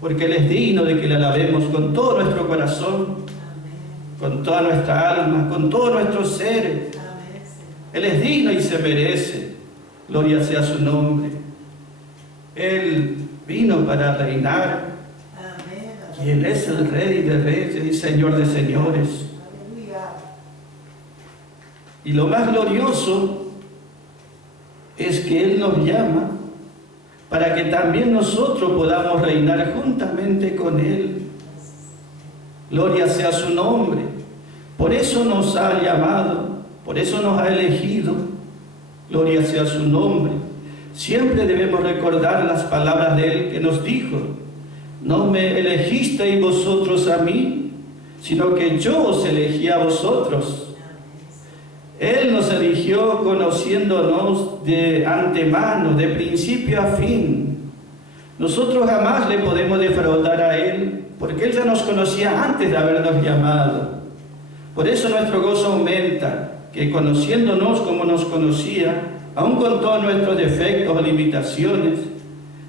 porque Él es digno de que le alabemos con todo nuestro corazón, con toda nuestra alma, con todo nuestro ser. Él es digno y se merece. Gloria sea su nombre. Él vino para reinar y Él es el Rey de reyes y Señor de señores. Y lo más glorioso es que Él nos llama para que también nosotros podamos reinar juntamente con Él. Gloria sea su nombre. Por eso nos ha llamado, por eso nos ha elegido. Gloria sea su nombre. Siempre debemos recordar las palabras de Él que nos dijo: no me elegisteis vosotros a mí, sino que yo os elegí a vosotros. Él nos eligió conociéndonos de antemano, de principio a fin. Nosotros jamás le podemos defraudar a Él, porque Él ya nos conocía antes de habernos llamado. Por eso nuestro gozo aumenta, que conociéndonos como nos conocía, aun con todos nuestros defectos o limitaciones,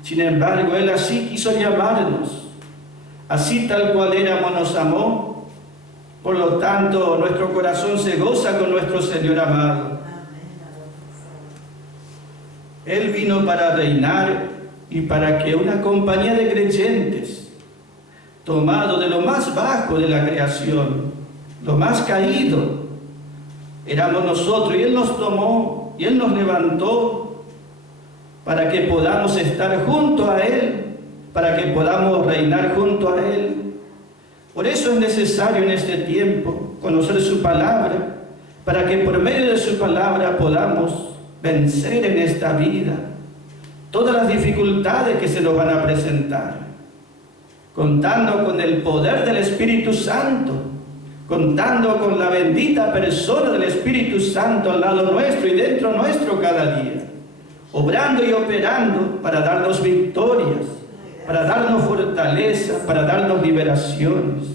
sin embargo, Él así quiso llamarnos. Así tal cual éramos nos amó. Por lo tanto, nuestro corazón se goza con nuestro Señor amado. Él vino para reinar y para que una compañía de creyentes, tomado de lo más bajo de la creación, lo más caído, éramos nosotros, y Él nos tomó y Él nos levantó para que podamos estar junto a Él, para que podamos reinar junto a Él. Por eso es necesario en este tiempo conocer su palabra, para que por medio de su palabra podamos vencer en esta vida todas las dificultades que se nos van a presentar, contando con el poder del Espíritu Santo, contando con la bendita persona del Espíritu Santo al lado nuestro y dentro nuestro cada día, obrando y operando para darnos victorias, para darnos fortaleza, para darnos liberaciones.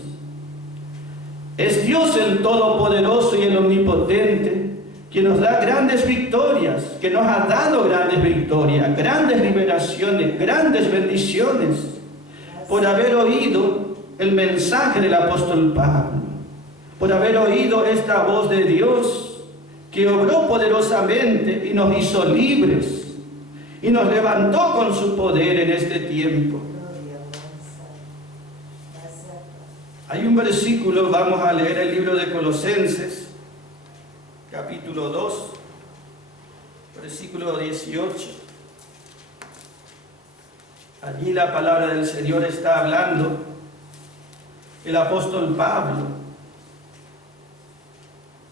Es Dios el Todopoderoso y el Omnipotente quien nos da grandes victorias, que nos ha dado grandes victorias, grandes liberaciones, grandes bendiciones, por haber oído el mensaje del apóstol Pablo, por haber oído esta voz de Dios que obró poderosamente y nos hizo libres y nos levantó con su poder en este tiempo. Hay un versículo, vamos a leer el libro de Colosenses, capítulo 2, versículo 18. Allí la palabra del Señor está hablando el apóstol Pablo.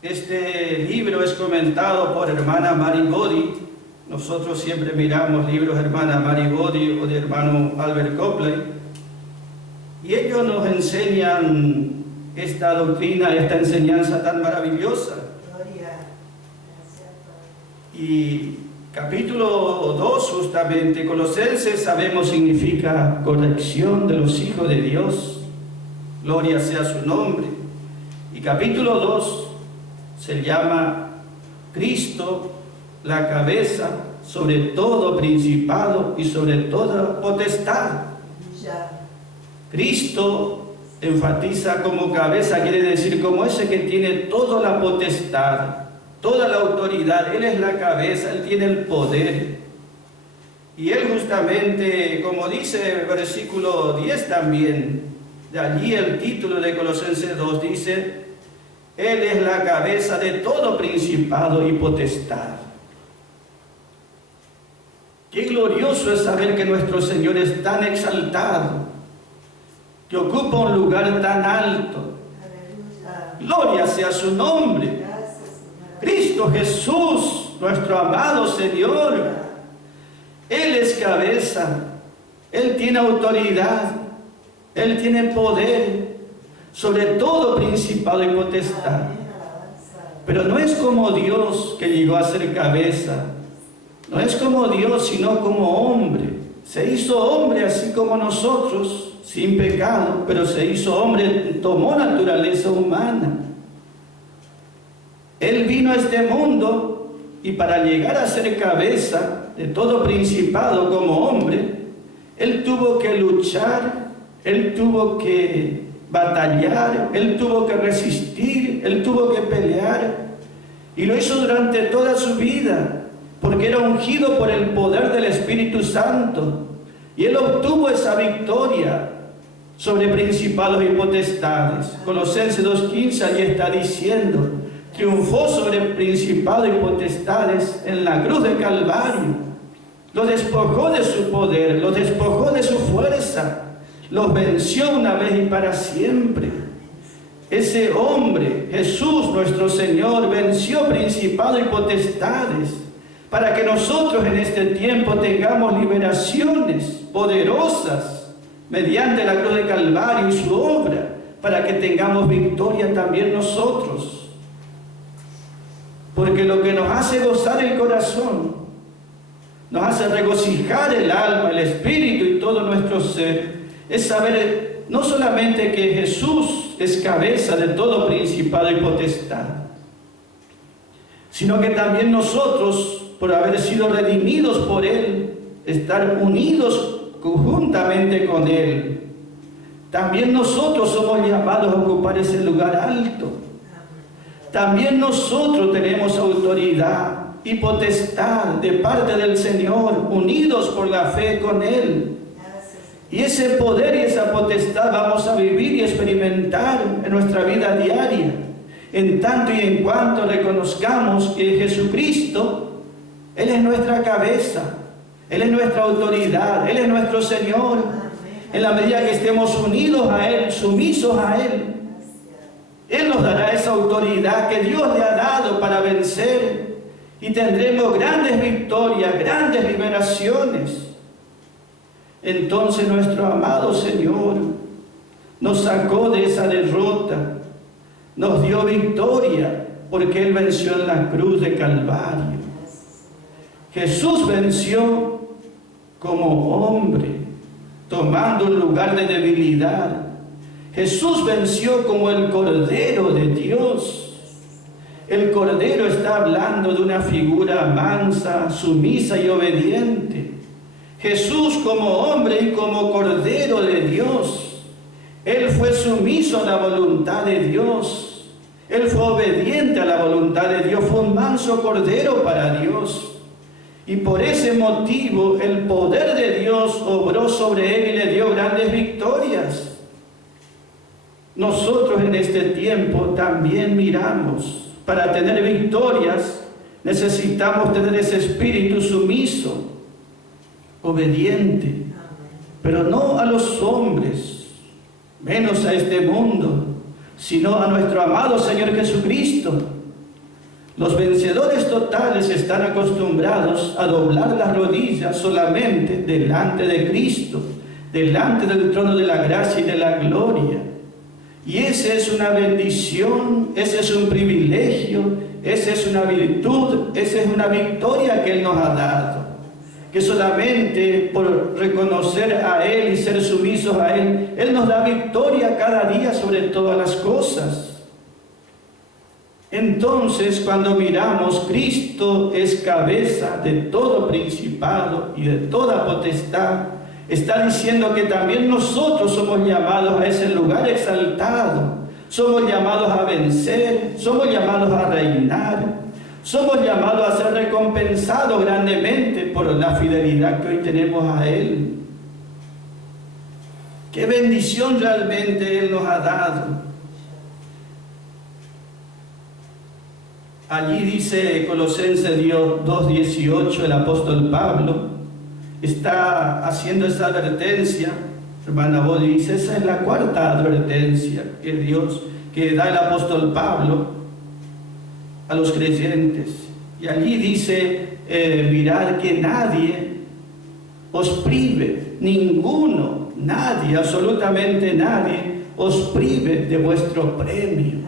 Este libro es comentado por hermana Mary Body. Nosotros siempre miramos libros de hermana Mary Body o de hermano Albert Copley, y ellos nos enseñan esta doctrina, esta enseñanza tan maravillosa. Y capítulo 2, justamente, Colosenses, sabemos significa corrección de los hijos de Dios. Gloria sea su nombre. Y capítulo 2 se llama Cristo, la cabeza sobre todo principado y sobre toda potestad. Cristo enfatiza como cabeza, quiere decir como ese que tiene toda la potestad, toda la autoridad. Él es la cabeza, Él tiene el poder. Y Él justamente, como dice el versículo 10 también, de allí el título de Colosenses 2 dice: Él es la cabeza de todo principado y potestad. Qué glorioso es saber que nuestro Señor es tan exaltado, que ocupa un lugar tan alto. Gloria sea su nombre. Cristo Jesús, nuestro amado Señor, Él es cabeza, Él tiene autoridad, Él tiene poder sobre todo principado y potestad. Pero no es como Dios, que llegó a ser cabeza. No es como Dios, sino como hombre. Se hizo hombre así como nosotros, sin pecado, pero se hizo hombre, tomó naturaleza humana. Él vino a este mundo y para llegar a ser cabeza de todo principado como hombre, Él tuvo que luchar Él tuvo que batallar, Él tuvo que resistir, Él tuvo que pelear, y lo hizo durante toda su vida, porque era ungido por el poder del Espíritu Santo, y Él obtuvo esa victoria sobre principados y potestades. Colosenses 2:15 allí está diciendo, triunfó sobre principados y potestades en la cruz de Calvario, los despojó de su poder, los despojó de su fuerza, los venció una vez y para siempre. Ese hombre, Jesús nuestro Señor, venció principados y potestades, para que nosotros en este tiempo tengamos liberaciones poderosas mediante la cruz de Calvario y su obra, para que tengamos victoria también nosotros. Porque lo que nos hace gozar el corazón, nos hace regocijar el alma, el espíritu y todo nuestro ser, es saber no solamente que Jesús es cabeza de todo principado y potestad, sino que también nosotros, por haber sido redimidos por Él, estar unidos conjuntamente con Él, también nosotros somos llamados a ocupar ese lugar alto. También nosotros tenemos autoridad y potestad de parte del Señor, unidos por la fe con Él. Y ese poder y esa potestad vamos a vivir y experimentar en nuestra vida diaria, en tanto y en cuanto reconozcamos que Jesucristo, Él es nuestra cabeza, Él es nuestra autoridad, Él es nuestro Señor. En la medida que estemos unidos a Él, sumisos a Él, Él nos dará esa autoridad que Dios le ha dado para vencer, y tendremos grandes victorias, grandes liberaciones. Entonces nuestro amado Señor nos sacó de esa derrota, nos dio victoria, porque Él venció en la cruz de Calvario. Jesús venció como hombre, tomando un lugar de debilidad. Jesús venció como el Cordero de Dios. El Cordero está hablando de una figura mansa, sumisa y obediente. Jesús como hombre y como Cordero de Dios, Él fue sumiso a la voluntad de Dios. Él fue obediente a la voluntad de Dios, fue un manso Cordero para Dios. Y por ese motivo el poder de Dios obró sobre Él y le dio grandes victorias. Nosotros en este tiempo también miramos, para tener victorias necesitamos tener ese espíritu sumiso, obediente, pero no a los hombres, menos a este mundo, sino a nuestro amado Señor Jesucristo. Los vencedores totales están acostumbrados a doblar las rodillas solamente delante de Cristo, delante del trono de la gracia y de la gloria. Y esa es una bendición, ese es un privilegio, esa es una virtud, esa es una victoria que Él nos ha dado. Que solamente por reconocer a Él y ser sumisos a Él, Él nos da victoria cada día sobre todas las cosas. Entonces, cuando miramos, Cristo es cabeza de todo principado y de toda potestad, está diciendo que también nosotros somos llamados a ese lugar exaltado, somos llamados a vencer, somos llamados a reinar. Somos llamados a ser recompensados grandemente por la fidelidad que hoy tenemos a Él. ¡Qué bendición realmente Él nos ha dado! Allí dice Colosenses 2:18, el apóstol Pablo está haciendo esa advertencia. Hermana Bodi dice, esa es la cuarta advertencia que da el apóstol Pablo a los creyentes. Y allí dice, mirad que nadie os prive, ninguno, nadie, absolutamente nadie, os prive de vuestro premio.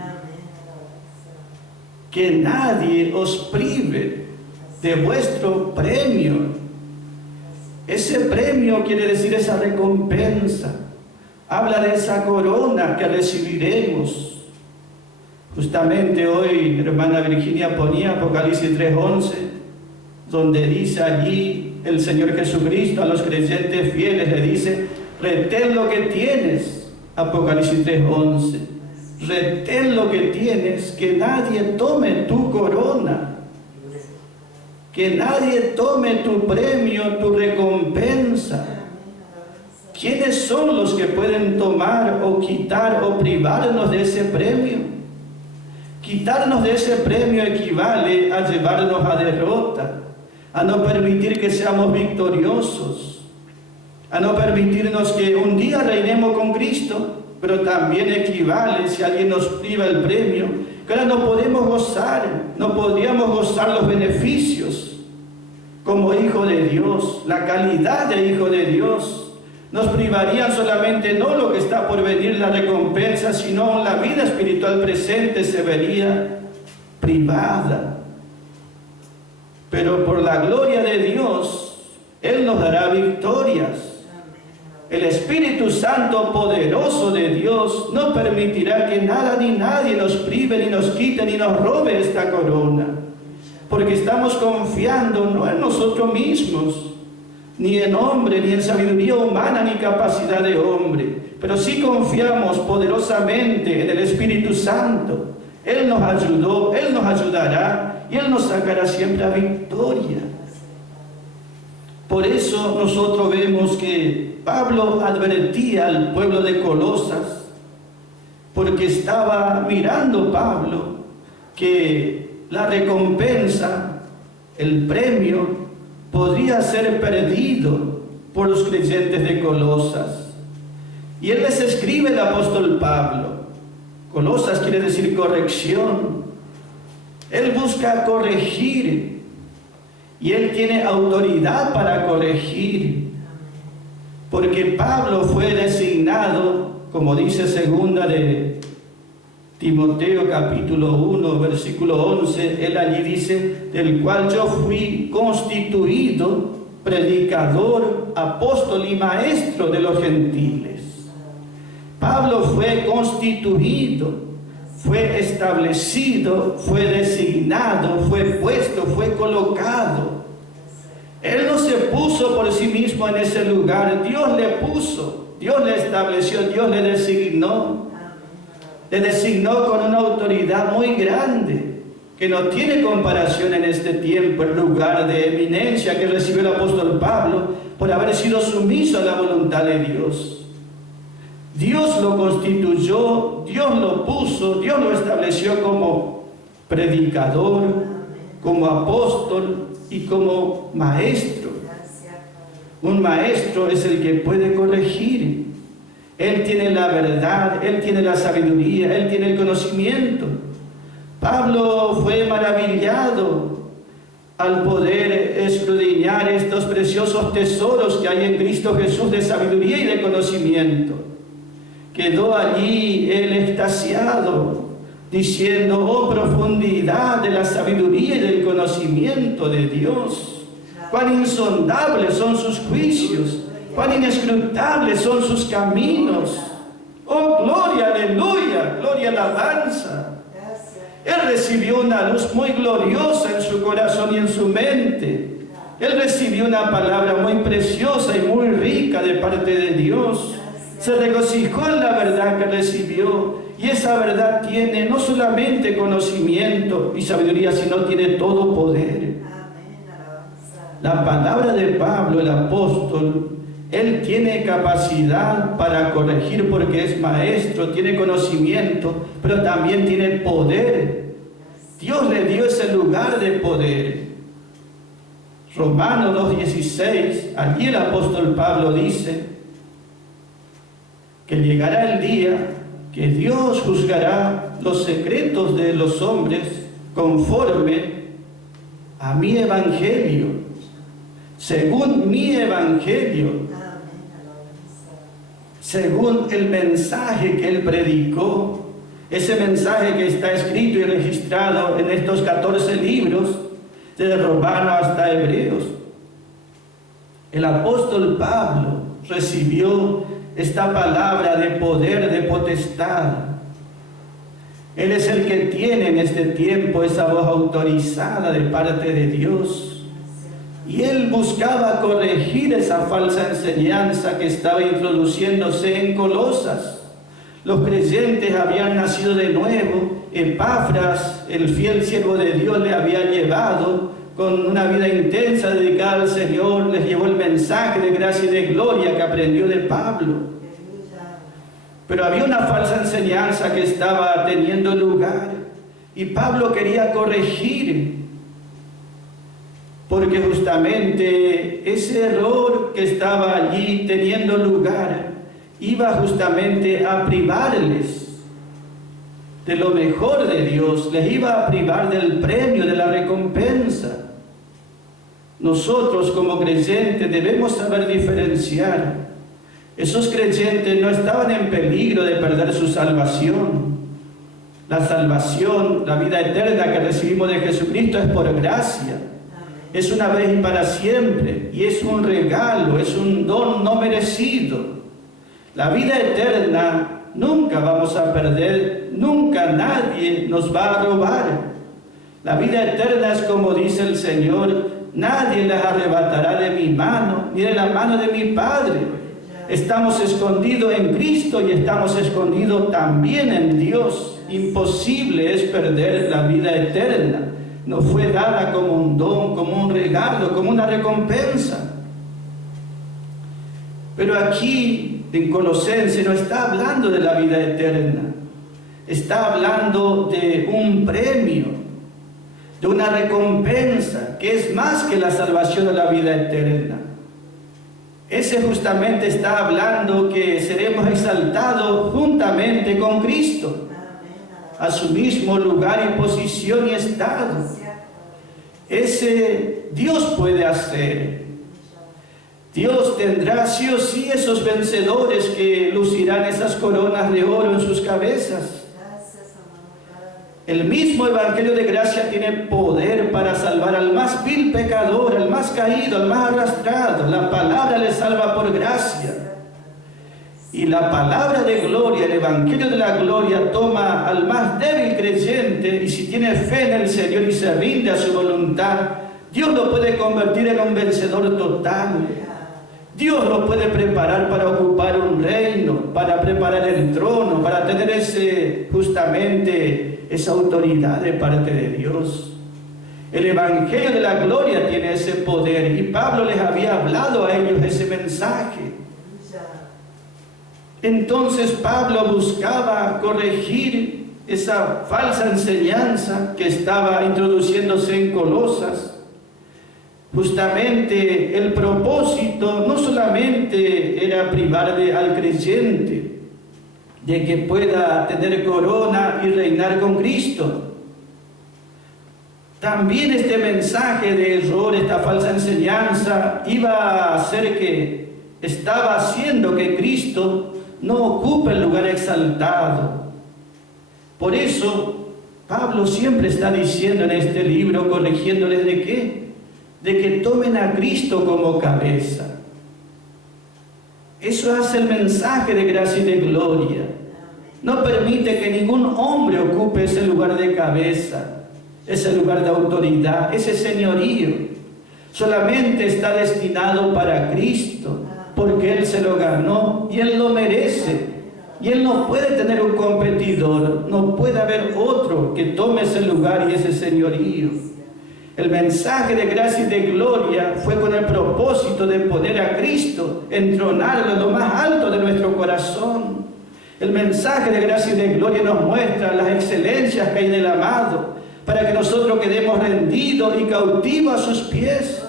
Que nadie os prive de vuestro premio. Ese premio quiere decir esa recompensa. Habla de esa corona que recibiremos. Justamente hoy, hermana Virginia ponía Apocalipsis 3:11, donde dice allí el Señor Jesucristo a los creyentes fieles, le dice, Retén lo que tienes, Apocalipsis 3:11. Retén lo que tienes, que nadie tome tu corona, que nadie tome tu premio, tu recompensa. ¿Quiénes son los que pueden tomar o quitar o privarnos de ese premio? Quitarnos de ese premio equivale a llevarnos a derrota, a no permitir que seamos victoriosos, a no permitirnos que un día reinemos con Cristo, pero también equivale, si alguien nos priva el premio, que ahora no podemos gozar, no podríamos gozar los beneficios como hijo de Dios, la calidad de hijo de Dios. Nos privarían solamente no lo que está por venir, la recompensa, sino la vida espiritual presente se vería privada. Pero por la gloria de Dios, Él nos dará victorias. El Espíritu Santo poderoso de Dios no permitirá que nada ni nadie nos prive, ni nos quite, ni nos robe esta corona. Porque estamos confiando no en nosotros mismos, ni en hombre, ni en sabiduría humana, ni capacidad de hombre, pero sí confiamos poderosamente en el Espíritu Santo. Él nos ayudó, Él nos ayudará y Él nos sacará siempre a victoria. Por eso nosotros vemos que Pablo advertía al pueblo de Colosas, porque estaba mirando Pablo que la recompensa, el premio, podría ser perdido por los creyentes de Colosas. Y él les escribe, el apóstol Pablo. Colosas quiere decir corrección. Él busca corregir y él tiene autoridad para corregir, porque Pablo fue designado, como dice segunda de Timoteo capítulo 1 versículo 11, él allí dice: del cual yo fui constituido predicador, apóstol y maestro de los gentiles. Pablo fue constituido, fue establecido, fue designado, fue puesto, fue colocado. Él no se puso por sí mismo en ese lugar, Dios le puso, Dios le estableció, Dios le designó. Le designó con una autoridad muy grande, que no tiene comparación en este tiempo, el lugar de eminencia que recibió el apóstol Pablo por haber sido sumiso a la voluntad de Dios. Dios lo constituyó, Dios lo puso, Dios lo estableció como predicador, como apóstol y como maestro. Un maestro es el que puede corregir. Él tiene la verdad, Él tiene la sabiduría, Él tiene el conocimiento. Pablo fue maravillado al poder escudriñar estos preciosos tesoros que hay en Cristo Jesús de sabiduría y de conocimiento. Quedó allí él extasiado, diciendo: oh profundidad de la sabiduría y del conocimiento de Dios. Cuán insondables son sus juicios, cuán inescrutables son sus caminos. Oh, gloria, aleluya, gloria, alabanza. Él recibió una luz muy gloriosa en su corazón y en su mente. Él recibió una palabra muy preciosa y muy rica de parte de Dios. Se regocijó en la verdad que recibió. Y esa verdad tiene no solamente conocimiento y sabiduría, sino tiene todo poder. La palabra de Pablo, el apóstol, él tiene capacidad para corregir porque es maestro, tiene conocimiento, pero también tiene poder. Dios le dio ese lugar de poder. Romanos 2:16, allí el apóstol Pablo dice que llegará el día que Dios juzgará los secretos de los hombres conforme a mi evangelio, según mi evangelio, según el mensaje que él predicó, ese mensaje que está escrito y registrado en estos 14 libros, desde Romanos hasta Hebreos. El apóstol Pablo recibió esta palabra de poder, de potestad. Él es el que tiene en este tiempo esa voz autorizada de parte de Dios. Y él buscaba corregir esa falsa enseñanza que estaba introduciéndose en Colosas. Los creyentes habían nacido de nuevo. Epafras, el fiel siervo de Dios, le había llevado con una vida intensa dedicada al Señor. Les llevó el mensaje de gracia y de gloria que aprendió de Pablo. Pero había una falsa enseñanza que estaba teniendo lugar. Y Pablo quería corregir, porque justamente ese error que estaba allí teniendo lugar iba justamente a privarles de lo mejor de Dios, les iba a privar del premio, de la recompensa. Nosotros como creyentes debemos saber diferenciar. Esos creyentes no estaban en peligro de perder su salvación. La salvación, la vida eterna que recibimos de Jesucristo es por gracia. Es una vez y para siempre, y es un regalo, es un don no merecido. La vida eterna nunca vamos a perder, nunca nadie nos va a robar. La vida eterna es como dice el Señor: nadie las arrebatará de mi mano, ni de la mano de mi Padre. Estamos escondidos en Cristo y estamos escondidos también en Dios. Imposible es perder la vida eterna. Nos fue dada como un don, como un regalo, como una recompensa. Pero aquí en Colosenses no está hablando de la vida eterna. Está hablando de un premio, de una recompensa que es más que la salvación de la vida eterna. Ese justamente está hablando que seremos exaltados juntamente con Cristo a su mismo lugar y posición y estado. Ese Dios puede hacer. Dios tendrá sí o sí esos vencedores que lucirán esas coronas de oro en sus cabezas. El mismo Evangelio de gracia tiene poder para salvar al más vil pecador, al más caído, al más arrastrado. La palabra le salva por gracia. Y la palabra de gloria, el Evangelio de la gloria, toma al más débil creyente, y si tiene fe en el Señor y se rinde a su voluntad, Dios lo puede convertir en un vencedor total. Dios lo puede preparar para ocupar un reino, para preparar el trono, para tener justamente esa autoridad de parte de Dios. El Evangelio de la gloria tiene ese poder, y Pablo les había hablado a ellos ese mensaje. Entonces Pablo buscaba corregir esa falsa enseñanza que estaba introduciéndose en Colosas. Justamente el propósito no solamente era privar al creyente de que pueda tener corona y reinar con Cristo. También este mensaje de error, esta falsa enseñanza, iba a hacer que estaba haciendo que Cristo no ocupe el lugar exaltado. Por eso Pablo siempre está diciendo en este libro, corrigiéndoles de qué, de que tomen a Cristo como cabeza. Eso hace el mensaje de gracia y de gloria. No permite que ningún hombre ocupe ese lugar de cabeza, ese lugar de autoridad, ese señorío. Solamente está destinado para Cristo, porque Él se lo ganó y Él lo merece. Y Él no puede tener un competidor, no puede haber otro que tome ese lugar y ese señorío. El mensaje de gracia y de gloria fue con el propósito de poner a Cristo, entronarlo en lo más alto de nuestro corazón. El mensaje de gracia y de gloria nos muestra las excelencias que hay en el amado, para que nosotros quedemos rendidos y cautivos a sus pies.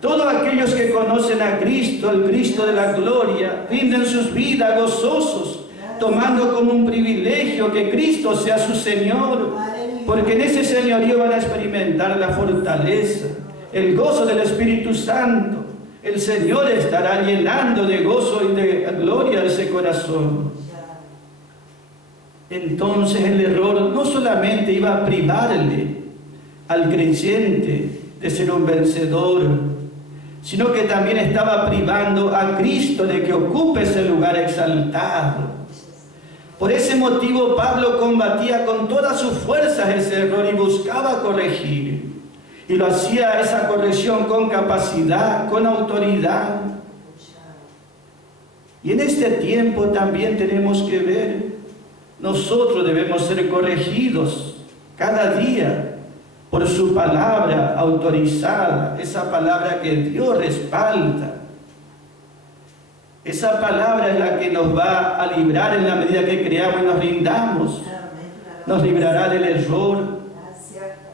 Todos aquellos que conocen a Cristo, el Cristo de la gloria, rinden sus vidas gozosos, tomando como un privilegio que Cristo sea su Señor, porque en ese señorío van a experimentar la fortaleza, el gozo del Espíritu Santo. El Señor estará llenando de gozo y de gloria ese corazón. Entonces el error no solamente iba a privarle al creyente de ser un vencedor, sino que también estaba privando a Cristo de que ocupe ese lugar exaltado. Por ese motivo Pablo combatía con todas sus fuerzas ese error y buscaba corregir. Y lo hacía esa corrección con capacidad, con autoridad. Y en este tiempo también tenemos que ver, nosotros debemos ser corregidos cada día por su palabra autorizada, esa palabra que Dios respalda. Esa palabra es la que nos va a librar en la medida que creamos y nos rindamos. Nos librará del error,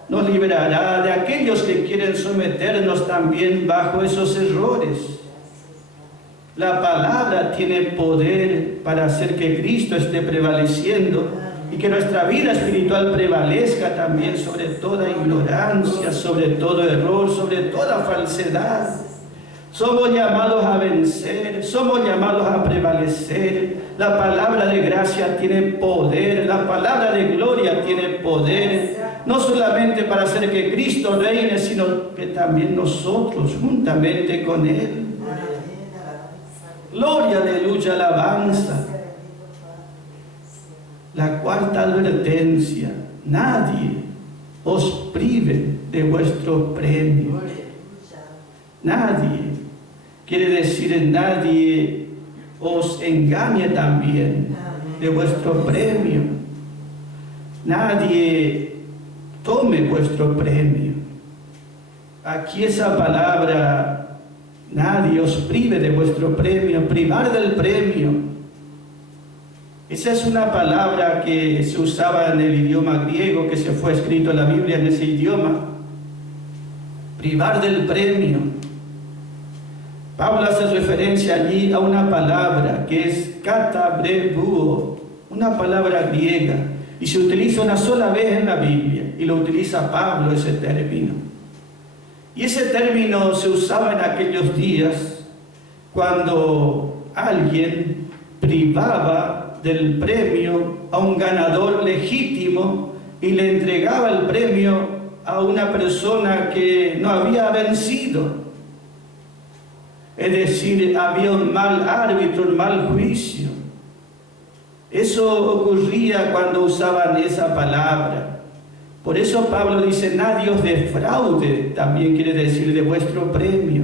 nos librará de aquellos que quieren someternos también bajo esos errores. La palabra tiene poder para hacer que Cristo esté prevaleciendo y que nuestra vida espiritual prevalezca también sobre toda ignorancia, sobre todo error, sobre toda falsedad. Somos llamados a vencer, somos llamados a prevalecer. La palabra de gracia tiene poder, la palabra de gloria tiene poder, no solamente para hacer que Cristo reine, sino que también nosotros juntamente con Él. Gloria, aleluya, alabanza. La cuarta advertencia: nadie os prive de vuestro premio. Nadie, quiere decir nadie os engañe también de vuestro premio. Nadie tome vuestro premio. Aquí esa palabra, nadie os prive de vuestro premio, privar del premio. Esa es una palabra que se usaba en el idioma griego, que se fue escrito en la Biblia en ese idioma. Privar del premio. Pablo hace referencia allí a una palabra que es katabrebuo, una palabra griega, y se utiliza una sola vez en la Biblia, y lo utiliza Pablo ese término. Y ese término se usaba en aquellos días cuando alguien privaba del premio a un ganador legítimo y le entregaba el premio a una persona que no había vencido. Es decir, había un mal árbitro, un mal juicio. Eso ocurría cuando usaban esa palabra. Por eso Pablo dice, nadie os defraude, también quiere decir de vuestro premio.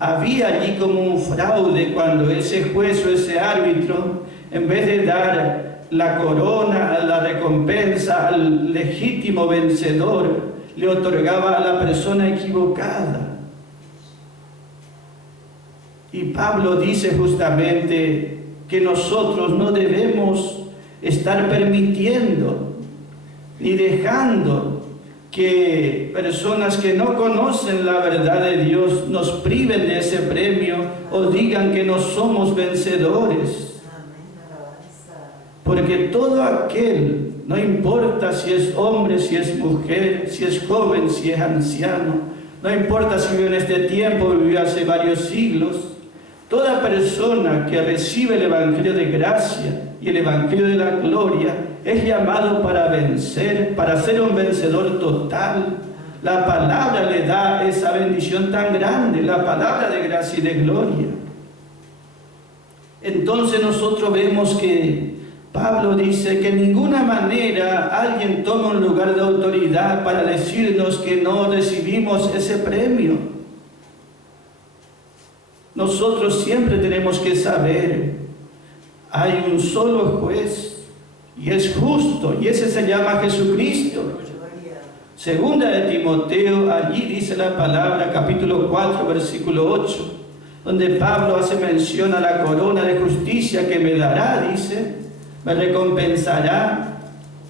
Había allí como un fraude cuando ese juez o ese árbitro, en vez de dar la corona, la recompensa al legítimo vencedor, le otorgaba a la persona equivocada. Y Pablo dice justamente que nosotros no debemos estar permitiendo ni dejando que personas que no conocen la verdad de Dios nos priven de ese premio o digan que no somos vencedores. Porque todo aquel, no importa si es hombre, si es mujer, si es joven, si es anciano, no importa si vive en este tiempo o vivió hace varios siglos, toda persona que recibe el Evangelio de gracia y el Evangelio de la gloria es llamado para vencer, para ser un vencedor total. La palabra le da esa bendición tan grande, la palabra de gracia y de gloria. Entonces nosotros vemos que Pablo dice que de ninguna manera alguien toma un lugar de autoridad para decirnos que no recibimos ese premio. Nosotros siempre tenemos que saber, hay un solo juez y es justo, y ese se llama Jesucristo. Segunda de Timoteo, allí dice la palabra, capítulo 4, versículo 8, donde Pablo hace mención a la corona de justicia que me dará, dice, me recompensará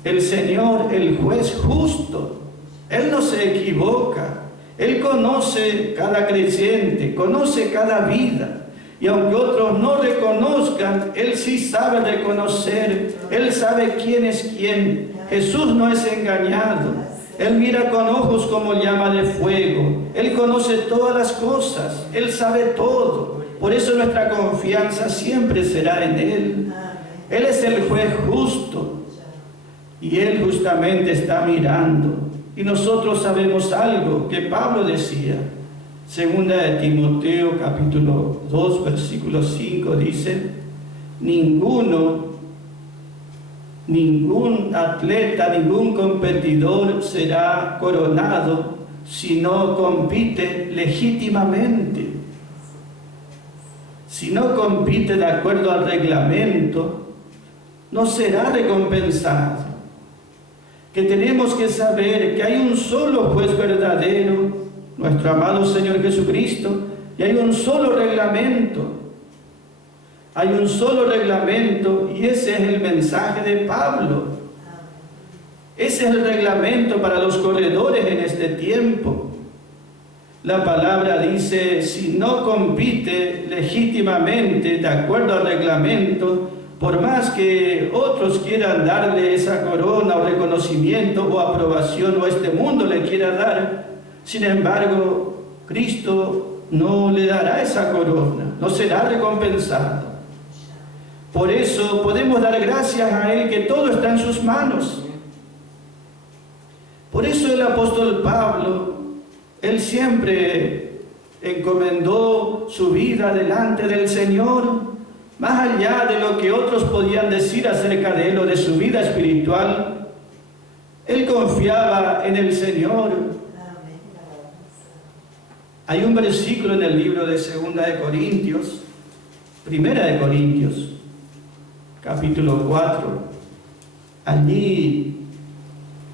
el Señor, el juez justo. Él no se equivoca. Él conoce cada creyente, conoce cada vida. Y aunque otros no reconozcan, Él sí sabe reconocer. Él sabe quién es quién. Jesús no es engañado. Él mira con ojos como llama de fuego. Él conoce todas las cosas. Él sabe todo. Por eso nuestra confianza siempre será en Él. Él es el juez justo. Y Él justamente está mirando. Y nosotros sabemos algo que Pablo decía. Segunda de Timoteo, capítulo 2, versículo 5, dice, ningún atleta, ningún competidor será coronado si no compite legítimamente, si no compite de acuerdo al reglamento, no será recompensado. Que tenemos que saber que hay un solo juez verdadero, nuestro amado Señor Jesucristo, y hay un solo reglamento. Hay un solo reglamento, y ese es el mensaje de Pablo. Ese es el reglamento para los corredores en este tiempo. La palabra dice, si no compite legítimamente de acuerdo al reglamento, por más que otros quieran darle esa corona o reconocimiento o aprobación, o este mundo le quiera dar, sin embargo, Cristo no le dará esa corona, no será recompensado. Por eso podemos dar gracias a Él que todo está en sus manos. Por eso el apóstol Pablo, él siempre encomendó su vida delante del Señor, más allá de lo que otros podían decir acerca de él o de su vida espiritual. Él confiaba en el Señor. Hay un versículo en el libro de 2 de Corintios, 1 de Corintios, capítulo 4. Allí,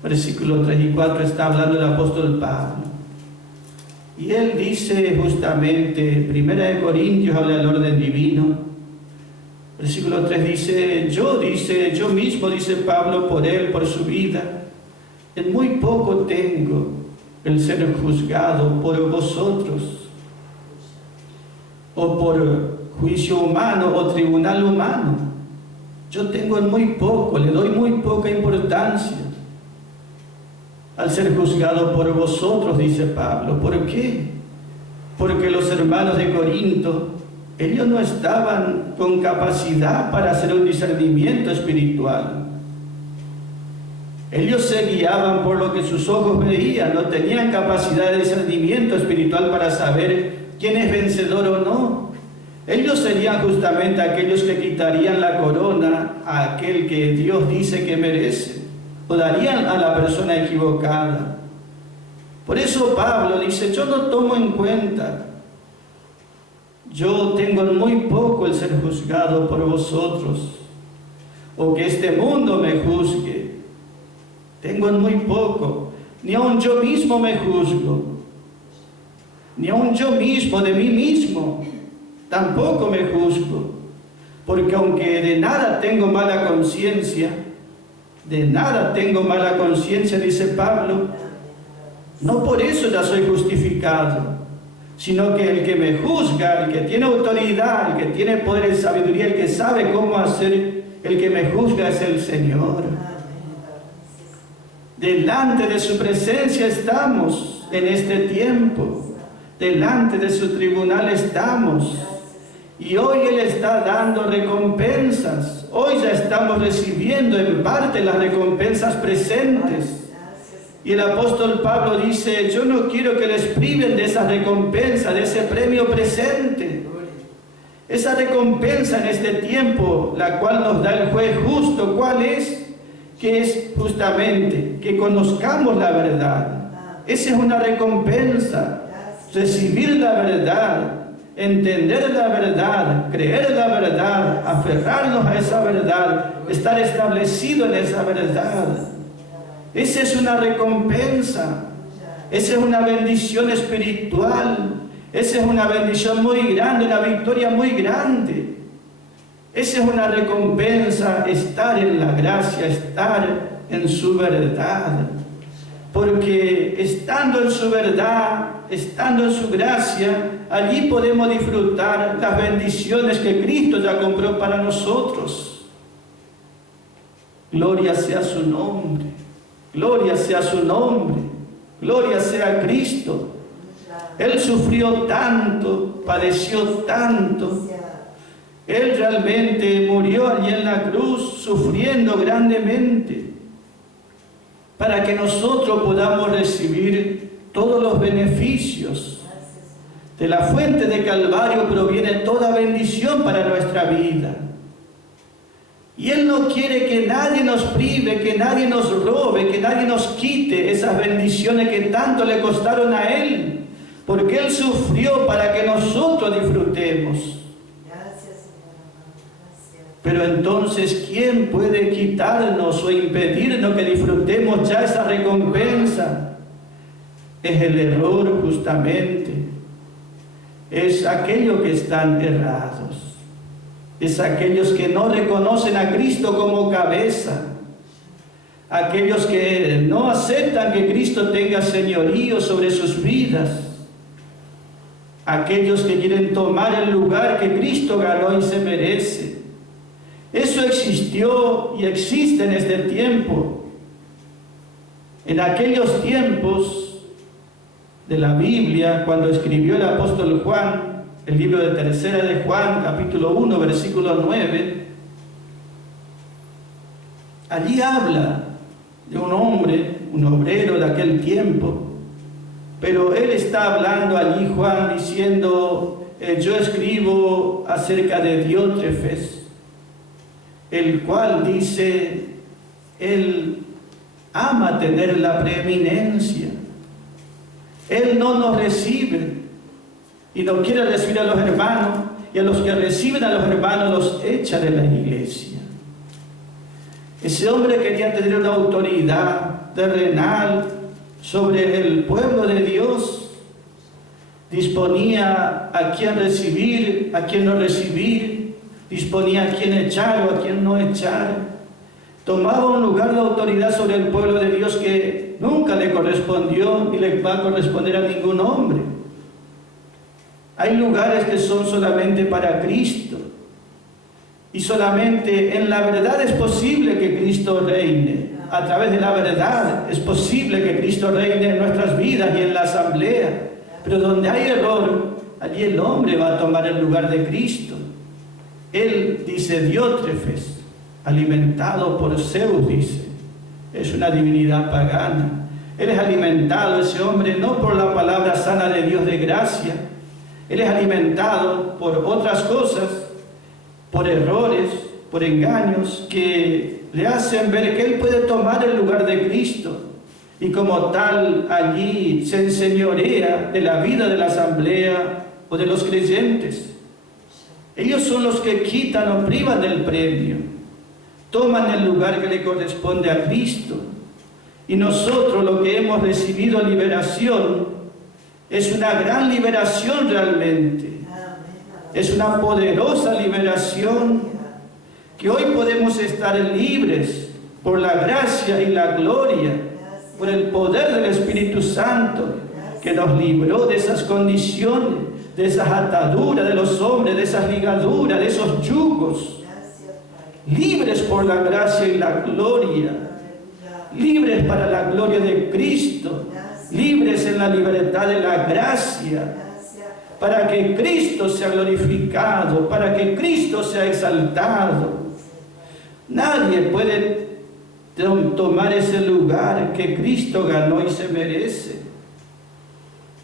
versículos 3 y 4, está hablando el apóstol Pablo. Y él dice justamente, 1 de Corintios habla del orden divino. Versículo 3 dice, yo mismo, dice Pablo, por él, por su vida, en muy poco tengo el ser juzgado por vosotros, o por juicio humano o tribunal humano. Yo tengo en muy poco, le doy muy poca importancia al ser juzgado por vosotros, dice Pablo. ¿Por qué? Porque los hermanos de Corinto, ellos no estaban con capacidad para hacer un discernimiento espiritual. Ellos se guiaban por lo que sus ojos veían, no tenían capacidad de discernimiento espiritual para saber quién es vencedor o no. Ellos serían justamente aquellos que quitarían la corona a aquel que Dios dice que merece, o darían a la persona equivocada. Por eso Pablo dice, yo no tomo en cuenta, yo tengo muy poco el ser juzgado por vosotros, o que este mundo me juzgue. Tengo muy poco, ni aun yo mismo me juzgo, ni aun yo mismo de mí mismo tampoco me juzgo, porque aunque de nada tengo mala conciencia, dice Pablo, no por eso ya soy justificado, sino que el que me juzga, el que tiene autoridad, el que tiene poder y sabiduría, el que sabe cómo hacer, el que me juzga es el Señor. Delante de su presencia estamos en este tiempo, delante de su tribunal estamos, y hoy Él está dando recompensas. Hoy ya estamos recibiendo en parte las recompensas presentes. Y el apóstol Pablo dice, yo no quiero que les priven de esa recompensa, de ese premio presente. Esa recompensa en este tiempo, la cual nos da el juez justo, ¿cuál es? Que es justamente que conozcamos la verdad. Esa es una recompensa. Recibir la verdad, entender la verdad, creer la verdad, aferrarnos a esa verdad, estar establecido en esa verdad. Esa es una recompensa, esa es una bendición espiritual, esa es una bendición muy grande, una victoria muy grande. Esa es una recompensa, estar en la gracia, estar en su verdad. Porque estando en su verdad, estando en su gracia, allí podemos disfrutar las bendiciones que Cristo ya compró para nosotros. Gloria sea su nombre, gloria sea su nombre, gloria sea a Cristo. Él sufrió tanto, padeció tanto. Él realmente murió allí en la cruz, sufriendo grandemente, para que nosotros podamos recibir todos los beneficios. De la fuente de Calvario proviene toda bendición para nuestra vida. Y Él no quiere que nadie nos prive, que nadie nos robe, que nadie nos quite esas bendiciones que tanto le costaron a Él, porque Él sufrió para que nosotros disfrutemos. Gracias, Señor. Pero entonces, ¿quién puede quitarnos o impedirnos que disfrutemos ya esa recompensa? Es el error, justamente. Es aquellos que están errados. Es aquellos que no reconocen a Cristo como cabeza. Aquellos que no aceptan que Cristo tenga señorío sobre sus vidas. Aquellos que quieren tomar el lugar que Cristo ganó y se merece. Eso existió y existe en este tiempo. En aquellos tiempos de la Biblia, cuando escribió el apóstol Juan, el libro de Tercera de Juan, capítulo 1, versículo 9, allí habla de un hombre, un obrero de aquel tiempo, pero él está hablando allí, Juan, diciendo, yo escribo acerca de Diótrefes, el cual dice, él ama tener la preeminencia, él no nos recibe, y no quiere recibir a los hermanos, y a los que reciben a los hermanos los echa de la iglesia. Ese hombre quería tener una autoridad terrenal sobre el pueblo de Dios. Disponía a quién recibir, a quién no recibir. Disponía a quién echar o a quién no echar. Tomaba un lugar de autoridad sobre el pueblo de Dios que nunca le correspondió ni le va a corresponder a ningún hombre. Hay lugares que son solamente para Cristo. Y solamente en la verdad es posible que Cristo reine. A través de la verdad es posible que Cristo reine en nuestras vidas y en la asamblea. Pero donde hay error, allí el hombre va a tomar el lugar de Cristo. Él dice Diótrefes, alimentado por Zeus, dice. Es una divinidad pagana. Él es alimentado, ese hombre, no por la palabra sana de Dios de gracia. Él es alimentado por otras cosas, por errores, por engaños que le hacen ver que él puede tomar el lugar de Cristo y como tal allí se enseñorea de la vida de la asamblea o de los creyentes. Ellos son los que quitan o privan del premio, toman el lugar que le corresponde a Cristo. Y nosotros, lo que hemos recibido liberación, es una gran liberación realmente. Es una poderosa liberación que hoy podemos estar libres por la gracia y la gloria, por el poder del Espíritu Santo que nos libró de esas condiciones, de esas ataduras de los hombres, de esas ligaduras, de esos yugos. Libres por la gracia y la gloria, libres para la gloria de Cristo. Libres en la libertad de la gracia, para que Cristo sea glorificado, para que Cristo sea exaltado. Nadie puede tomar ese lugar que Cristo ganó y se merece.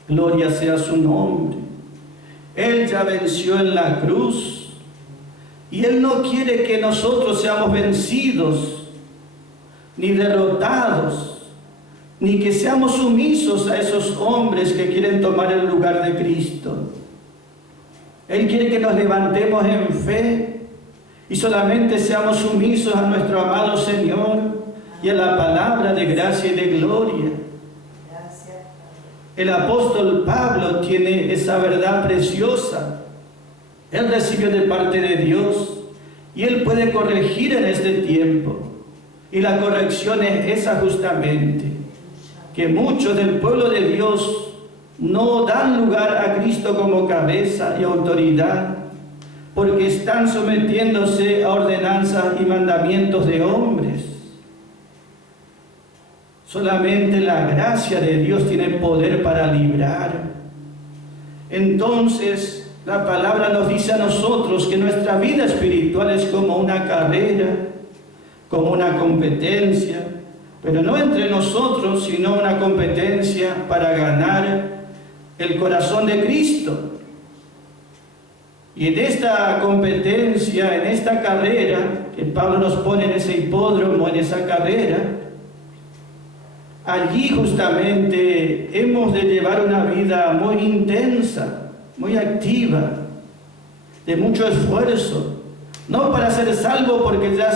Gloria sea su nombre. Él ya venció en la cruz y Él no quiere que nosotros seamos vencidos ni derrotados, ni que seamos sumisos a esos hombres que quieren tomar el lugar de Cristo. Él quiere que nos levantemos en fe y solamente seamos sumisos a nuestro amado Señor y a la palabra de gracia y de gloria. El apóstol Pablo tiene esa verdad preciosa. Él recibió de parte de Dios y él puede corregir en este tiempo. Y la corrección es esa justamente, que muchos del pueblo de Dios no dan lugar a Cristo como cabeza y autoridad, porque están sometiéndose a ordenanzas y mandamientos de hombres. Solamente la gracia de Dios tiene poder para librar. Entonces, la palabra nos dice a nosotros que nuestra vida espiritual es como una carrera, como una competencia, pero no entre nosotros, sino una competencia para ganar el corazón de Cristo. Y en esta competencia, en esta carrera, que Pablo nos pone en ese hipódromo, en esa carrera, allí justamente hemos de llevar una vida muy intensa, muy activa, de mucho esfuerzo, no para ser salvos porque ya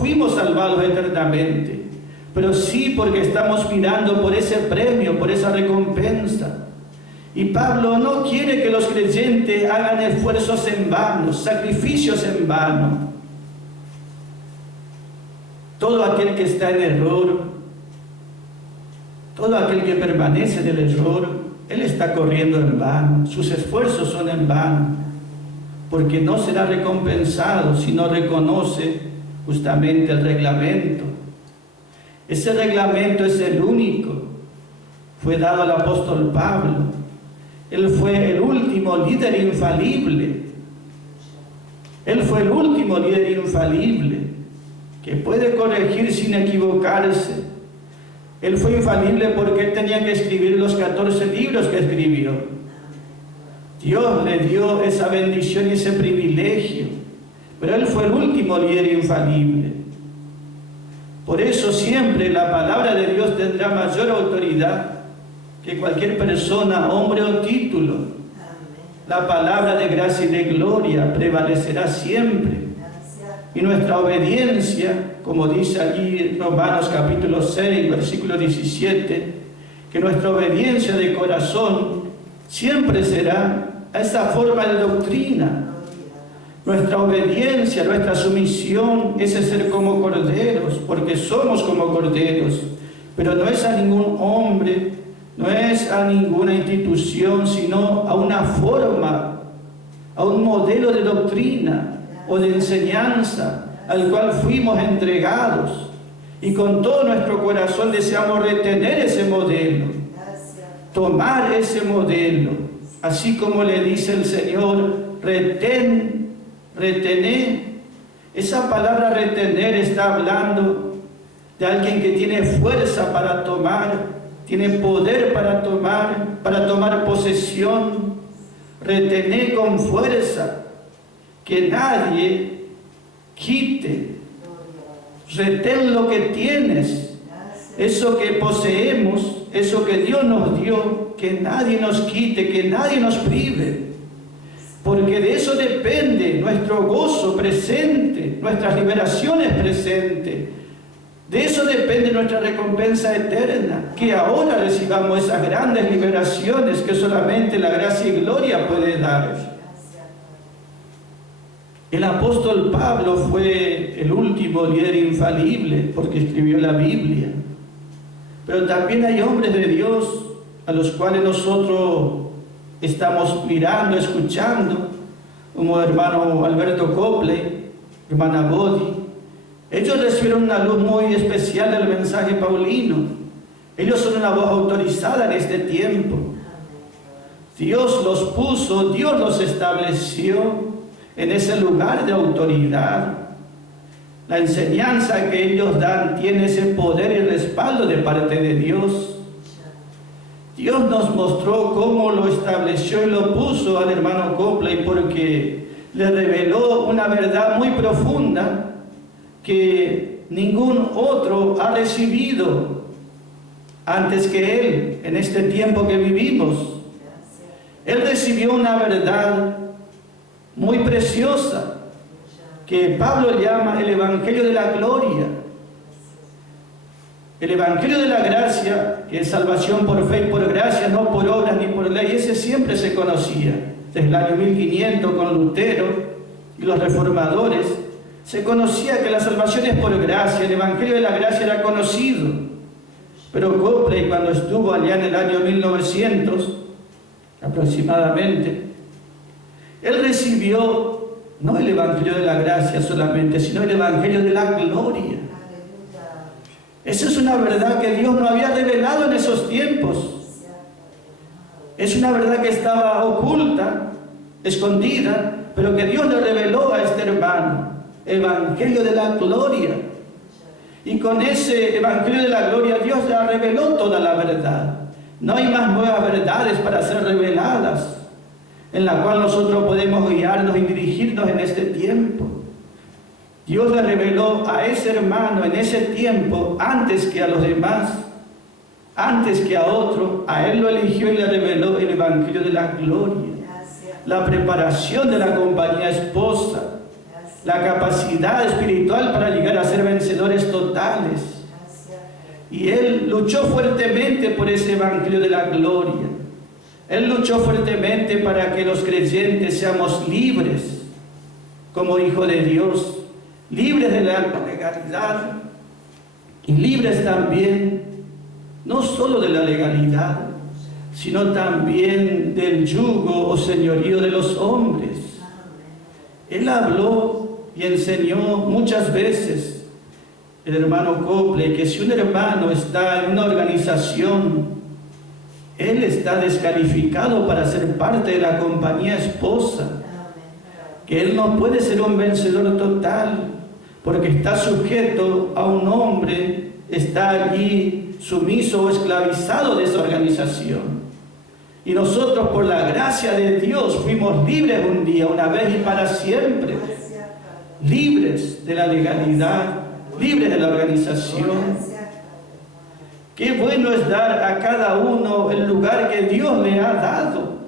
fuimos salvados eternamente, pero sí porque estamos mirando por ese premio, por esa recompensa. Y Pablo no quiere que los creyentes hagan esfuerzos en vano, sacrificios en vano. Todo aquel que está en error, todo aquel que permanece en el error, él está corriendo en vano, sus esfuerzos son en vano, porque no será recompensado si no reconoce justamente el reglamento. Ese reglamento es el único, fue dado al apóstol Pablo. Él fue el último líder infalible. Él fue el último líder infalible que puede corregir sin equivocarse. Él fue infalible porque él tenía que escribir los 14 libros que escribió. Dios le dio esa bendición y ese privilegio, pero él fue el último líder infalible. Por eso siempre la palabra de Dios tendrá mayor autoridad que cualquier persona, hombre o título. La palabra de gracia y de gloria prevalecerá siempre. Y nuestra obediencia, como dice allí Romanos capítulo 6, versículo 17, que nuestra obediencia de corazón siempre será a esa forma de doctrina. Nuestra obediencia, nuestra sumisión, ese ser como corderos, porque somos como corderos, pero no es a ningún hombre, no es a ninguna institución, sino a una forma, a un modelo de doctrina o de enseñanza al cual fuimos entregados. Y con todo nuestro corazón deseamos retener ese modelo, tomar ese modelo, así como le dice el Señor, retener. Esa palabra retener está hablando de alguien que tiene fuerza para tomar, tiene poder para tomar posesión. Retener con fuerza, que nadie quite. Retén lo que tienes, eso que poseemos, eso que Dios nos dio, que nadie nos quite, que nadie nos prive, porque de eso depende nuestro gozo presente, nuestras liberaciones presentes. De eso depende nuestra recompensa eterna, que ahora recibamos esas grandes liberaciones que solamente la gracia y gloria puede dar. El apóstol Pablo fue el último líder infalible porque escribió la Biblia. Pero también hay hombres de Dios a los cuales nosotros estamos mirando, escuchando, como hermano Alberto Copley, hermana Bodi. Ellos recibieron una luz muy especial del mensaje paulino. Ellos son una voz autorizada en este tiempo. Dios los puso, Dios los estableció en ese lugar de autoridad. La enseñanza que ellos dan tiene ese poder y respaldo de parte de Dios. Dios nos mostró cómo lo estableció y lo puso al hermano Copley porque le reveló una verdad muy profunda que ningún otro ha recibido antes que él en este tiempo que vivimos. Él recibió una verdad muy preciosa que Pablo llama el Evangelio de la Gloria. El Evangelio de la Gracia, que es salvación por fe y por gracia, no por obras ni por ley, ese siempre se conocía. Desde el año 1500 con Lutero y los reformadores, se conocía que la salvación es por gracia, el Evangelio de la Gracia era conocido. Pero Copley, cuando estuvo allá en el año 1900, aproximadamente, él recibió no el Evangelio de la Gracia solamente, sino el Evangelio de la Gloria. Esa es una verdad que Dios no había revelado en esos tiempos. Es una verdad que estaba oculta, escondida, pero que Dios le reveló a este hermano. Evangelio de la Gloria. Y con ese Evangelio de la Gloria Dios ya reveló toda la verdad. No hay más nuevas verdades para ser reveladas. en la cual nosotros podemos guiarnos y dirigirnos en este tiempo. Dios le reveló a ese hermano en ese tiempo, antes que a los demás, antes que a otro, a él lo eligió y le reveló el Evangelio de la gloria, la preparación de la compañía esposa, la capacidad espiritual para llegar a ser vencedores totales. Y él luchó fuertemente por ese Evangelio de la gloria. Él luchó fuertemente para que los creyentes seamos libres como hijos de Dios, libres de la legalidad y libres también, no solo de la legalidad, sino también del yugo o señorío de los hombres. Él habló y enseñó muchas veces, el hermano Copley, que si un hermano está en una organización, él está descalificado para ser parte de la compañía esposa, que él no puede ser un vencedor total, porque está sujeto a un hombre, está allí sumiso o esclavizado de esa organización. Y nosotros, por la gracia de Dios, fuimos libres un día, una vez y para siempre, libres de la legalidad, libres de la organización. Qué bueno es dar a cada uno el lugar que Dios le ha dado,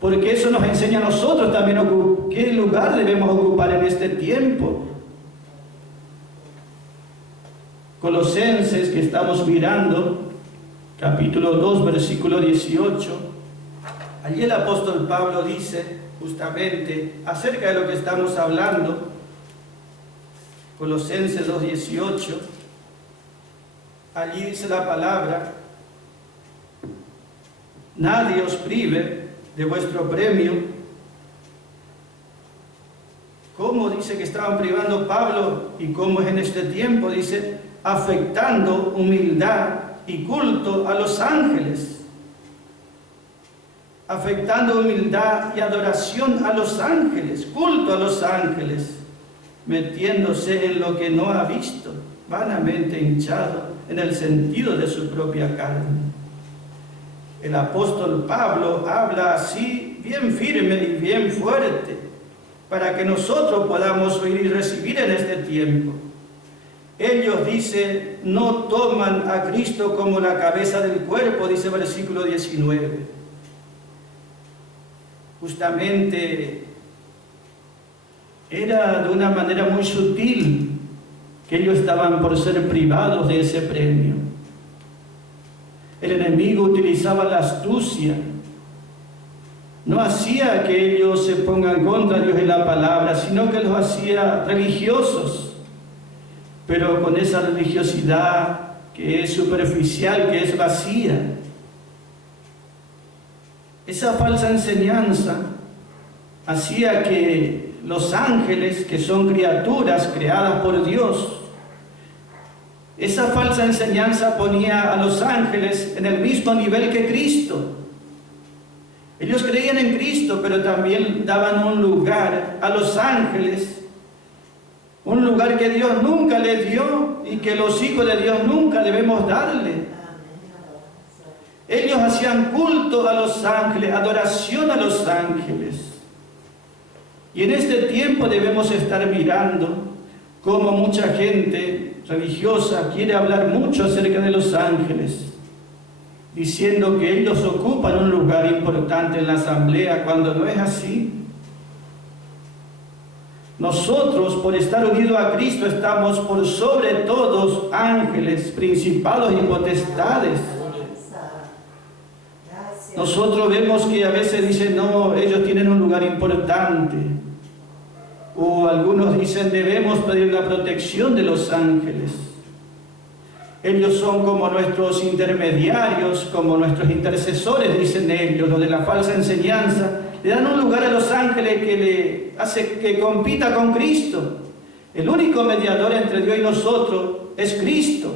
porque eso nos enseña a nosotros también qué lugar debemos ocupar en este tiempo. Colosenses, que estamos mirando, capítulo 2, versículo 18, allí el apóstol Pablo dice justamente acerca de lo que estamos hablando. Colosenses 2, 18, allí dice la palabra: nadie os prive de vuestro premio. ¿Cómo dice que estaban privando Pablo y cómo es en este tiempo? Dice: afectando humildad y culto a los ángeles. Afectando humildad y adoración a los ángeles, culto a los ángeles, metiéndose en lo que no ha visto, vanamente hinchado en el sentido de su propia carne. El apóstol Pablo habla así, bien firme y bien fuerte, para que nosotros podamos oír y recibir en este tiempo. Ellos, dice, no toman a Cristo como la cabeza del cuerpo, dice versículo 19. Justamente era de una manera muy sutil que ellos estaban por ser privados de ese premio. El enemigo utilizaba la astucia. No hacía que ellos se pongan contra Dios y la palabra, sino que los hacía religiosos, pero con esa religiosidad que es superficial, que es vacía. Esa falsa enseñanza hacía que los ángeles, que son criaturas creadas por Dios, esa falsa enseñanza ponía a los ángeles en el mismo nivel que Cristo. Ellos creían en Cristo, pero también daban un lugar a los ángeles, un lugar que Dios nunca les dio y que los hijos de Dios nunca debemos darle. Ellos hacían culto a los ángeles, adoración a los ángeles. Y en este tiempo debemos estar mirando cómo mucha gente religiosa quiere hablar mucho acerca de los ángeles, diciendo que ellos ocupan un lugar importante en la asamblea, cuando no es así. Nosotros, por estar unidos a Cristo, estamos por sobre todos ángeles, principados y potestades. Nosotros vemos que a veces dicen, no, ellos tienen un lugar importante. O algunos dicen, debemos pedir la protección de los ángeles. Ellos son como nuestros intermediarios, como nuestros intercesores, dicen ellos, los de la falsa enseñanza. Le dan un lugar a los ángeles que le hace que compita con Cristo. El único mediador entre Dios y nosotros es Cristo.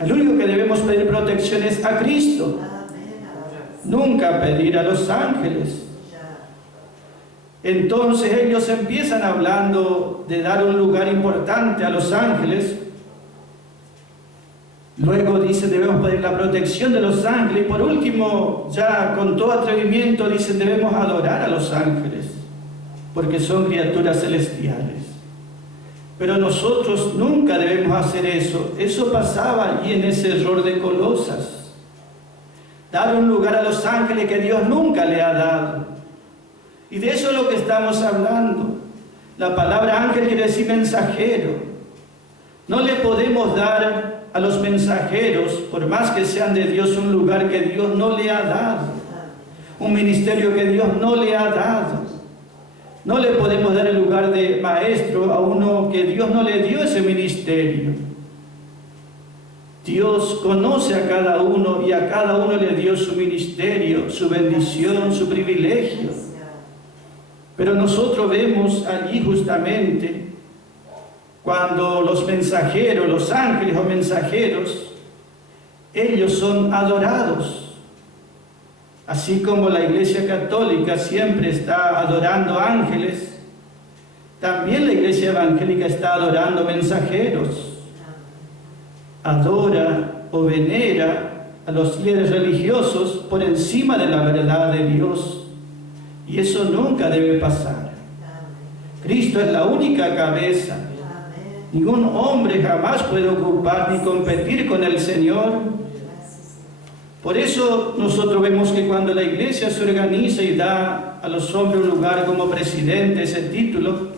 El único que debemos pedir protección es a Cristo. Nunca pedir a los ángeles. Entonces ellos empiezan hablando de dar un lugar importante a los ángeles, Luego dice, debemos pedir la protección de los ángeles. Y por último, ya con todo atrevimiento, dicen, debemos adorar a los ángeles, porque son criaturas celestiales. Pero nosotros nunca debemos hacer eso. Eso pasaba allí en ese error de Colosas. Dar un lugar a los ángeles que Dios nunca le ha dado. Y de eso es lo que estamos hablando. La palabra ángel quiere decir mensajero. No le podemos dar a los mensajeros, por más que sean de Dios, un lugar que Dios no le ha dado, un ministerio que Dios no le ha dado. No le podemos dar el lugar de maestro a uno que Dios no le dio ese ministerio. Dios conoce a cada uno y a cada uno le dio su ministerio, su bendición, su privilegio. Pero nosotros vemos allí justamente cuando los mensajeros, los ángeles o mensajeros, ellos son adorados. Así como la Iglesia Católica siempre está adorando ángeles, también la Iglesia Evangélica está adorando mensajeros. Adora o venera a los líderes religiosos por encima de la verdad de Dios. Y eso nunca debe pasar. Cristo es la única cabeza. Ningún hombre jamás puede ocupar ni competir con el Señor. Por eso nosotros vemos que cuando la iglesia se organiza y da a los hombres un lugar como presidente, ese título,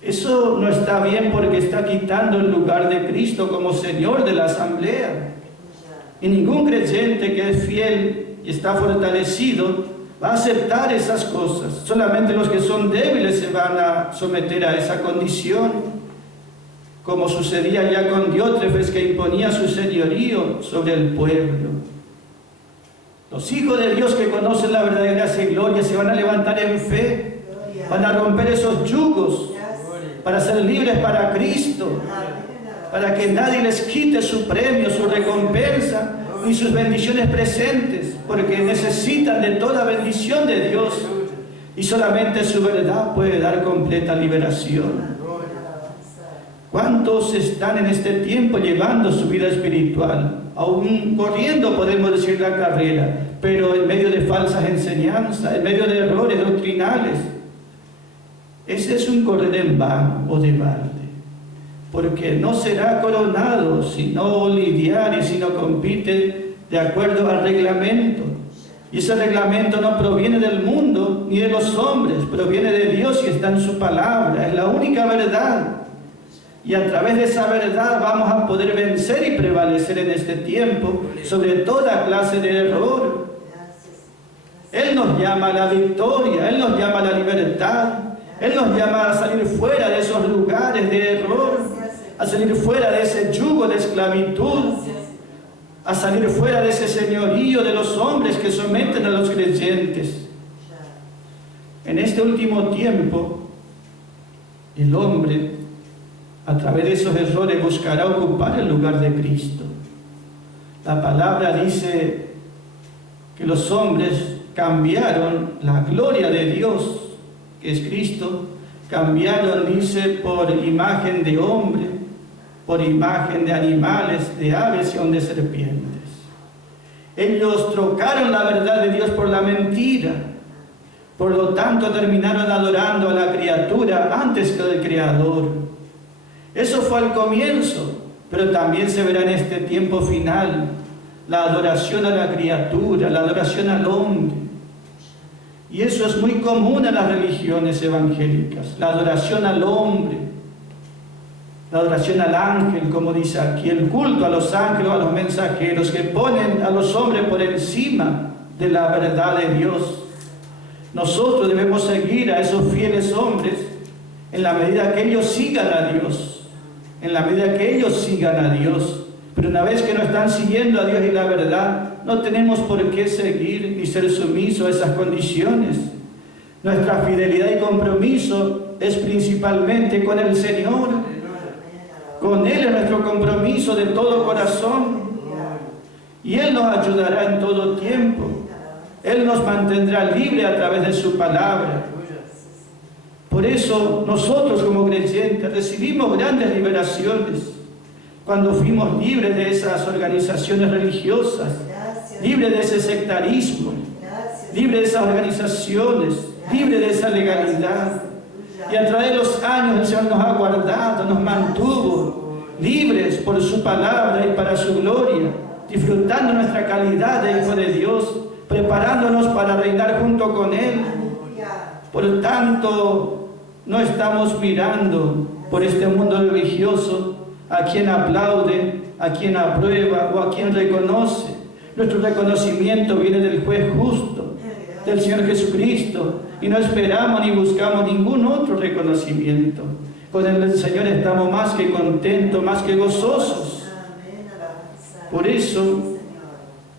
eso no está bien porque está quitando el lugar de Cristo como Señor de la asamblea. Y ningún creyente que es fiel y está fortalecido va a aceptar esas cosas. Solamente los que son débiles se van a someter a esa condición, como sucedía ya con Diótrefes, que imponía su señorío sobre el pueblo. Los hijos de Dios que conocen la verdadera gracia y gloria se van a levantar en fe, van a romper esos yugos para ser libres para Cristo, para que nadie les quite su premio, su recompensa y sus bendiciones presentes, porque necesitan de toda bendición de Dios y solamente su verdad puede dar completa liberación. ¿Cuántos están en este tiempo llevando su vida espiritual? Aún corriendo, podemos decir, la carrera, pero en medio de falsas enseñanzas, en medio de errores doctrinales. Ese es un correr en vano o de balde, porque no será coronado si no lidiar y si no compite de acuerdo al reglamento. Y ese reglamento no proviene del mundo ni de los hombres, proviene de Dios y está en su palabra, es la única verdad. Y a través de esa verdad vamos a poder vencer y prevalecer en este tiempo sobre toda clase de error. Él nos llama a la victoria, Él nos llama a la libertad, Él nos llama a salir fuera de esos lugares de error, a salir fuera de ese yugo de esclavitud, a salir fuera de ese señorío de los hombres que someten a los creyentes. En este último tiempo, el hombre, a través de esos errores, buscará ocupar el lugar de Cristo. La palabra dice que los hombres cambiaron la gloria de Dios, que es Cristo, cambiaron, dice, por imagen de hombre, por imagen de animales, de aves y aun de serpientes. Ellos trocaron la verdad de Dios por la mentira. Por lo tanto, terminaron adorando a la criatura antes que al Creador. Eso fue al comienzo, pero también se verá en este tiempo final la adoración a la criatura, la adoración al hombre. Y eso es muy común en las religiones evangélicas, la adoración al hombre, la adoración al ángel, como dice aquí, el culto a los ángeles, a los mensajeros, que ponen a los hombres por encima de la verdad de Dios. Nosotros debemos seguir a esos fieles hombres en la medida que ellos sigan a Dios. En la medida que ellos sigan a Dios. Pero una vez que no están siguiendo a Dios y la verdad, no tenemos por qué seguir ni ser sumisos a esas condiciones. Nuestra fidelidad y compromiso es principalmente con el Señor. Con Él es nuestro compromiso de todo corazón. Y Él nos ayudará en todo tiempo. Él nos mantendrá libre a través de su palabra. Por eso nosotros como creyentes recibimos grandes liberaciones, cuando fuimos libres de esas organizaciones religiosas, Gracias. libres de ese sectarismo, Gracias. libres de esas organizaciones, libres de esa legalidad. Y a través de los años el Señor nos ha guardado, nos mantuvo libres por su palabra y para su gloria, disfrutando nuestra calidad de hijo de Dios, preparándonos para reinar junto con Él. Aleluya. Por tanto, no estamos mirando por este mundo religioso a quien aplaude, a quien aprueba o a quien reconoce. Nuestro reconocimiento viene del juez justo, del Señor Jesucristo, y no esperamos ni buscamos ningún otro reconocimiento. Con el Señor estamos más que contentos, más que gozosos. Amén. Alabanza. Por eso, Señor.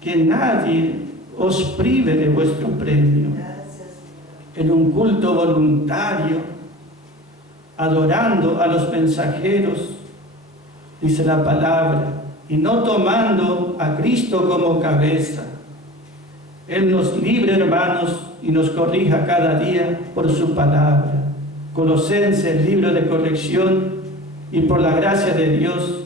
que nadie os prive de vuestro premio. Gracias, Señor. En un culto voluntario, adorando a los mensajeros, dice la palabra, y no tomando a Cristo como cabeza. Él nos libre, hermanos, y nos corrija cada día por su palabra. Colosenses, libro de corrección, y por la gracia de Dios,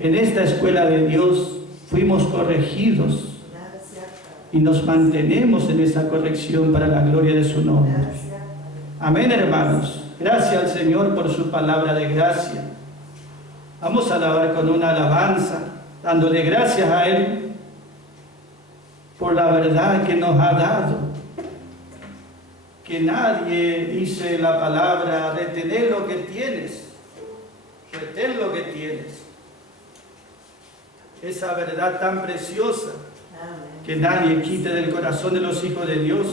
en esta escuela de Dios fuimos corregidos Gracias. y nos mantenemos en esa corrección para la gloria de su nombre. Gracias. Amén, hermanos. Gracias al Señor por su palabra de gracia. Vamos a alabar con una alabanza, dándole gracias a Él por la verdad que nos ha dado. Que nadie, dice la palabra, retener lo que tienes. Retén lo que tienes. Esa verdad tan preciosa Amén. que nadie quite del corazón de los hijos de Dios.